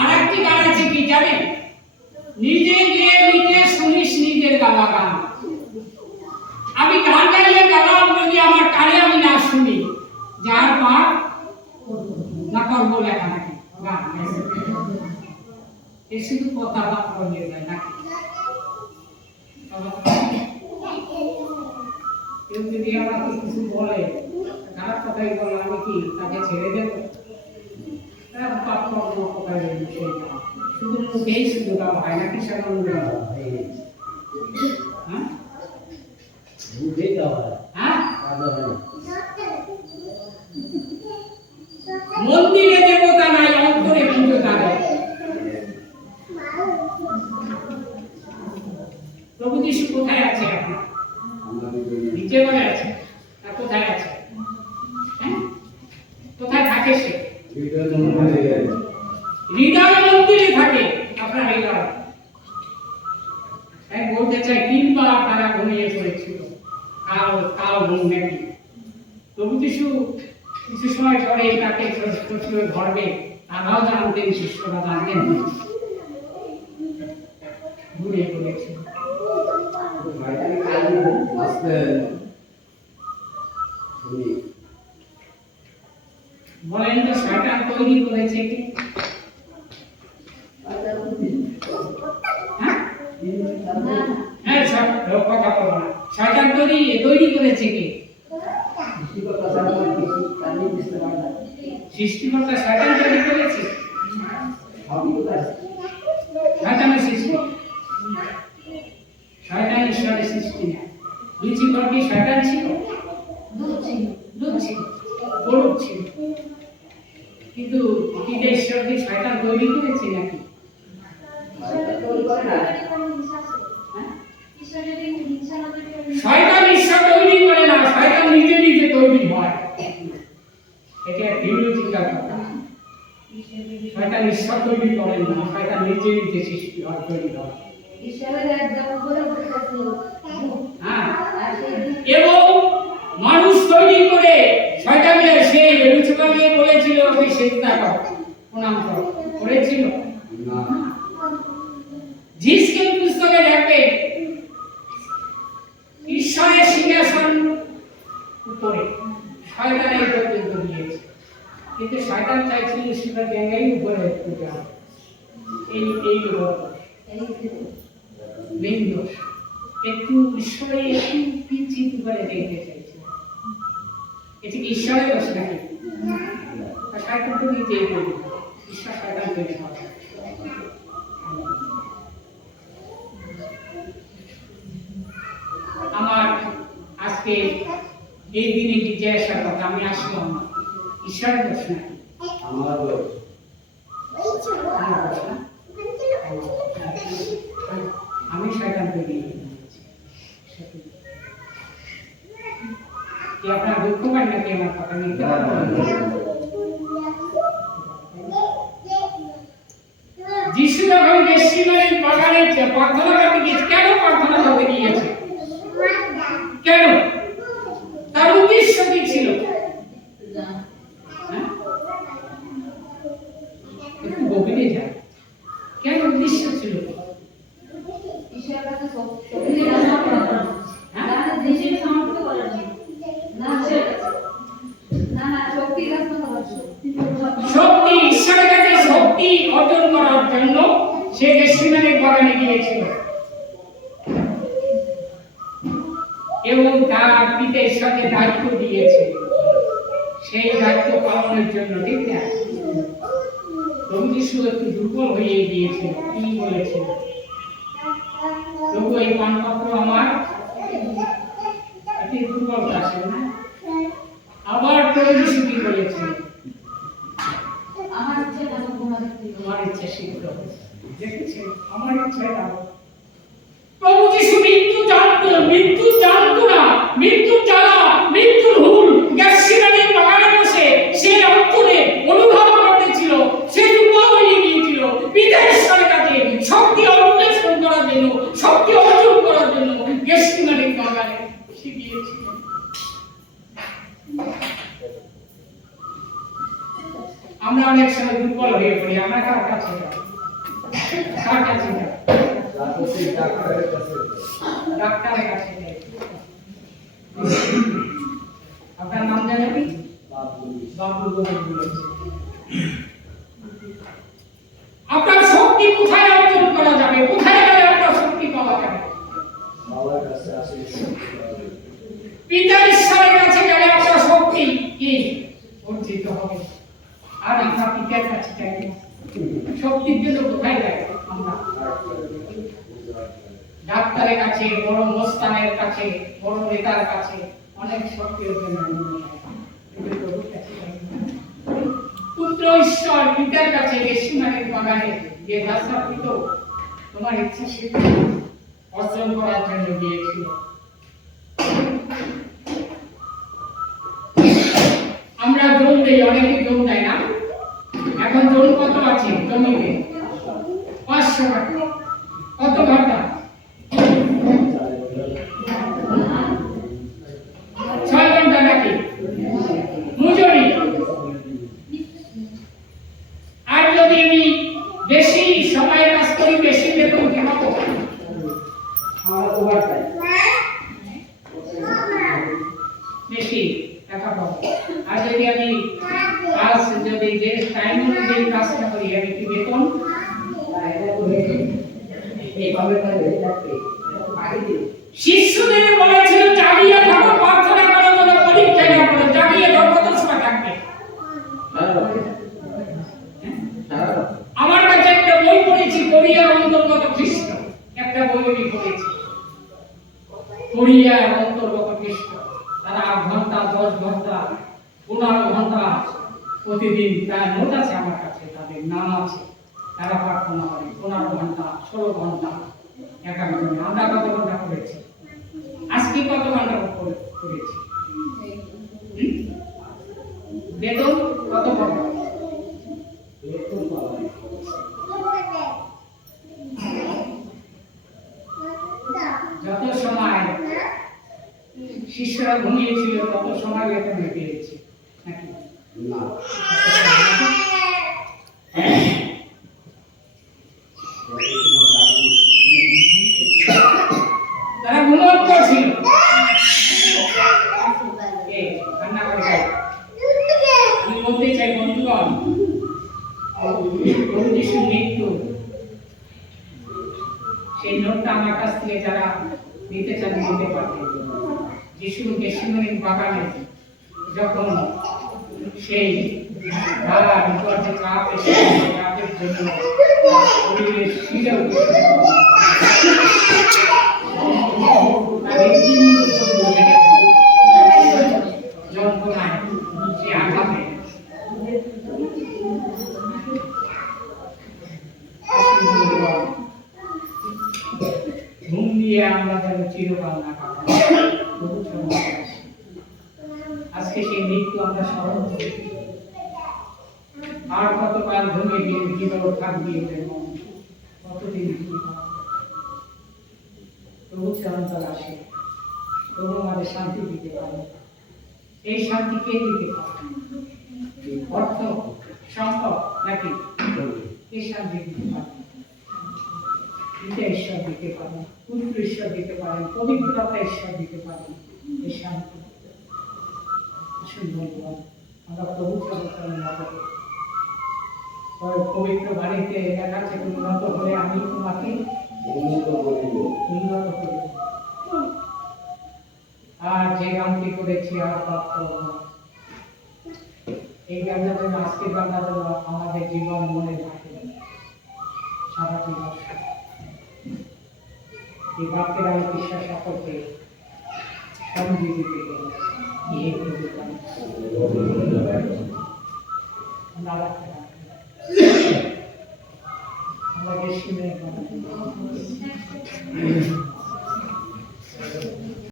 আরেকটি গান আছে কি জানেন? নিজে গিয়ে নিজে শুনিস নিজের গাওয়া গান। আমি গান গাইলে গেলাম, যদি আমার কানে আমি না শুনি, যার পাপ না করবো লেখা নাকি গান এ শুধু কথা বাদ করিয়ে যায় নাকি? কেউ যদি আমাকে কিছু বলে, খারাপ কথাই বলে, আমি কি তাকে ছেড়ে দেবো? পাপ কর্ম কোথায় বিষয় শুধু মুখেই শুধু গাওয়া হয় নাকি? সাধারণ মন্দিরে দেবতা নাই, অন্তরে পুজো তাদের। প্রভু যিশু কোথায় আছে? এখন নিচে বলে আছে না? কোথায় আছে? কোথায় থাকে সে? হৃদয় মন্দিরে থাকে। আপনার হৃদয় বলতে চাই, কিংবা তারা ঘুমিয়ে পড়েছিল, কাল ঘুম নাকি? প্রভু যিশু কিছু সময় পরে তাকে ধরবে, তারাও জানতেন, শিষ্যরা জানতেন, ঘুমিয়ে পড়েছিল। বলেন তো, শয়তান তৈরি করেছে কি? শয়তান তৈরি করেছে কি? সৃষ্টিকর্তা শয়তান তৈরি করেছে। শয়তানের সৃষ্টি, শয়তান ঈশ্বরের সৃষ্টি না। লুচিফর কি শয়তান ছিল? দুধ ছিল, গরু ছিল, কিন্তু ঈশ্বর কি শয়তান তৈরি করেছে নাকি? শয়তান ঈশ্বর তৈরি করে না, শয়তান নিজে নিজে তৈরি হয়। এটা থিওলজিক্যাল কথা। শয়তান ঈশ্বর তৈরি করেন না, শয়তান নিজে নিজে সৃষ্টি হয়, তৈরি হয়। এবং মানুষ তৈরি করে শয়তানের সেই লুচিফারকে বলেছিল ওই সেজদা কর, প্রণাম কর, করেছিল না। জিসকেল পুস্তকে দেখবে ঈশ্বরের সিংহাসন উপরে শয়তানের পর্যন্ত দিয়েছে, কিন্তু শয়তান চাইছিল সেটা জায়গায় উপরে পূজা। এই মেইন দোষ। একটু ঈশ্বরে একটু কিঞ্চিত করে দেখতে চাইছে। এটি ঈশ্বরের দোষ নাকি? শয়তান তো নিজেই তৈরি, ঈশ্বর শয়তান তৈরি করে। আমার আজকে এই দিনে জিজ্ঞাসার কথা, আমি আসলাম না, ঈশ্বরের দোষ নাকি? আমার দোষ। আমি শয়তান তৈরি কি? আপনার দুঃখ পান নাকি আমার কথা নিতে? যিশু যখন গেতসেমানে বাগানে প্রার্থনা করতে গিয়েছে, কেন প্রার্থনা করতে গিয়েছে? কেন? তার উদ্দেশ্য কি ছিল? একটু গভীরে যায়, কেন উদ্দেশ্য ছিল? শক্তি, ঈশ্বরের কাছে শক্তি অর্জন করার জন্য সে গেতসেমানে বাগানে গিয়েছিল এবং তার পিতা ঈশ্বরকে দায়িত্ব দিয়েছে সেই দায়িত্ব পালনের জন্য। ঠিক না? প্রভু যিশু একটু দুর্বল হয়ে গিয়েছিল। কি বলেছিল? প্রভু এই পানপাত্র আমার, এটি দুর্বলতা আছে না? আবার প্রভু যিশু কি বলেছিল? আমার ইচ্ছা সিদ্ধ হয়েছে। দেখেছেন? আমার ইচ্ছা না। প্রভু যিশু মৃত্যু জানতো না, মৃত্যুর জ্বালা, মৃত্যুর হুল গেতসেমানে বাগানে বসে সে অন্তরে অনুভব করতেছিল। সে দুর্বল দুর্বল হয়ে পড়ি, আমরা কার কাছে যাব? কার কাছে যাব? ডাক্তারের কাছে যাই। আপনার নাম জানেন কি? বাবুল বলেছে। আপনার শক্তি কোথায় অর্জন করা যাবে? কোথায় গেলে আপনার শক্তি পাওয়া যাবে? পিতা ঈশ্বরের কাছে গেলে আপনার শক্তি কি অর্জিত হবে। আর আমরা পিতার কাছে যাই না। শক্তির জন্য কোথায় যাই আমরা? ডাক্তারের কাছে, বড় মোস্তানের কাছে, বড় নেতার কাছে অনেক শক্তি অর্জন পুত্র ঈশ্বর পিতার কাছে গেসিমানের বাগানে যে রাস্তা পিত তোমার ইচ্ছা সিদ্ধি অর্জন করার জন্য গিয়েছিল। আমরা জল দেই, অনেকে জল দেয় না। এখন জল কত আছে জমিতে? 500 টাকা। কত ঘন্টা? 6 ঘন্টা নাকি মজুরি? আর যদি আমি বেশি সময় কাজ করি, বেশি বেতন কি পাবো? বেশি টাকা পাবো। আর যদি আমি কাজ যদি যে টাইম অনুযায়ী কাজটা করি, আমি কি বেতন? শিষ্যদের বলেছিল জাগিয়ে থাকো, প্রার্থনা করো, যেন পরীক্ষায় না পড়ো। জাগিয়ে থাকো, কত সময় থাকবে? আমার কাছে একটা বই পড়েছি, কোরিয়ার অন্তর্গত খ্রিস্ট, একটা বই আমি পড়েছি। কোরিয়ার অন্তর্গত খ্রিস্ট তারা 8 ঘন্টা, 10 ঘন্টা, 15 ঘন্টা প্রতিদিন, তার নোট আছে আমার কাছে, তাদের নাম আছে, তারা প্রার্থনা করে 15 ঘন্টা, 16 ঘন্টা একাগ্রভাবে। আমরা কত ঘন্টা করেছি? আজকে কত ঘন্টা করেছি? বেতন কত পাবো? যত সময় শিষ্যরা ঘুমিয়েছিল তত সময় বেতন পেয়েছে নাকি না? তারা ঘুমন্ত ছিল। আমি বলতে চাই বন্ধুগণ, প্রভু যিশুর মৃত্যু সেই নোটটা আমার কাছ থেকে যারা নিতে চান নিতে পারবেন। যিশুর গেসিমানের বাগানে যখন সেই ধারা বিপর্যে চাপ এসে চাপের জন্য শরীরের শিরা যন্ত্রণায় সে আঘাতে ঘুম দিয়ে আমরা যেন চিরকাল না কাটাই। আজকে সেই মৃত্যু আমরা স্মরণ করি। আর কতকাল ঘুমিয়ে দিয়ে জীবন থাকবি, কতদিন প্রভু চরণতল আসে, প্রভু আমাদের শান্তি দিতে পারে। এই শান্তি কে দিতে পারে? অর্থ, সম্পদ নাকি? এই শান্তি দিতে পারে পিতা ঈশ্বর দিতে পারেন, পুত্র ঈশ্বর দিতে পারেন, পবিত্রতা ঈশ্বর দিতে পারেন। এই শান্তি সুন্দর আমরা প্রভু চরণতলে নত করি। পবিত্র বাণীতে লেখা আছে, উন্নত হলে আমি তোমাকে উন্নত করিব। আর যে গানটি করেছি আর প্রাপ্ত এই গানটা যেন, আজকের গানটা যেন আমাদের জীবন মনে থাকে সারাটি বছর। এই বাক্যের আমি বিশ্বাস সকলকে সমৃদ্ধি দিতে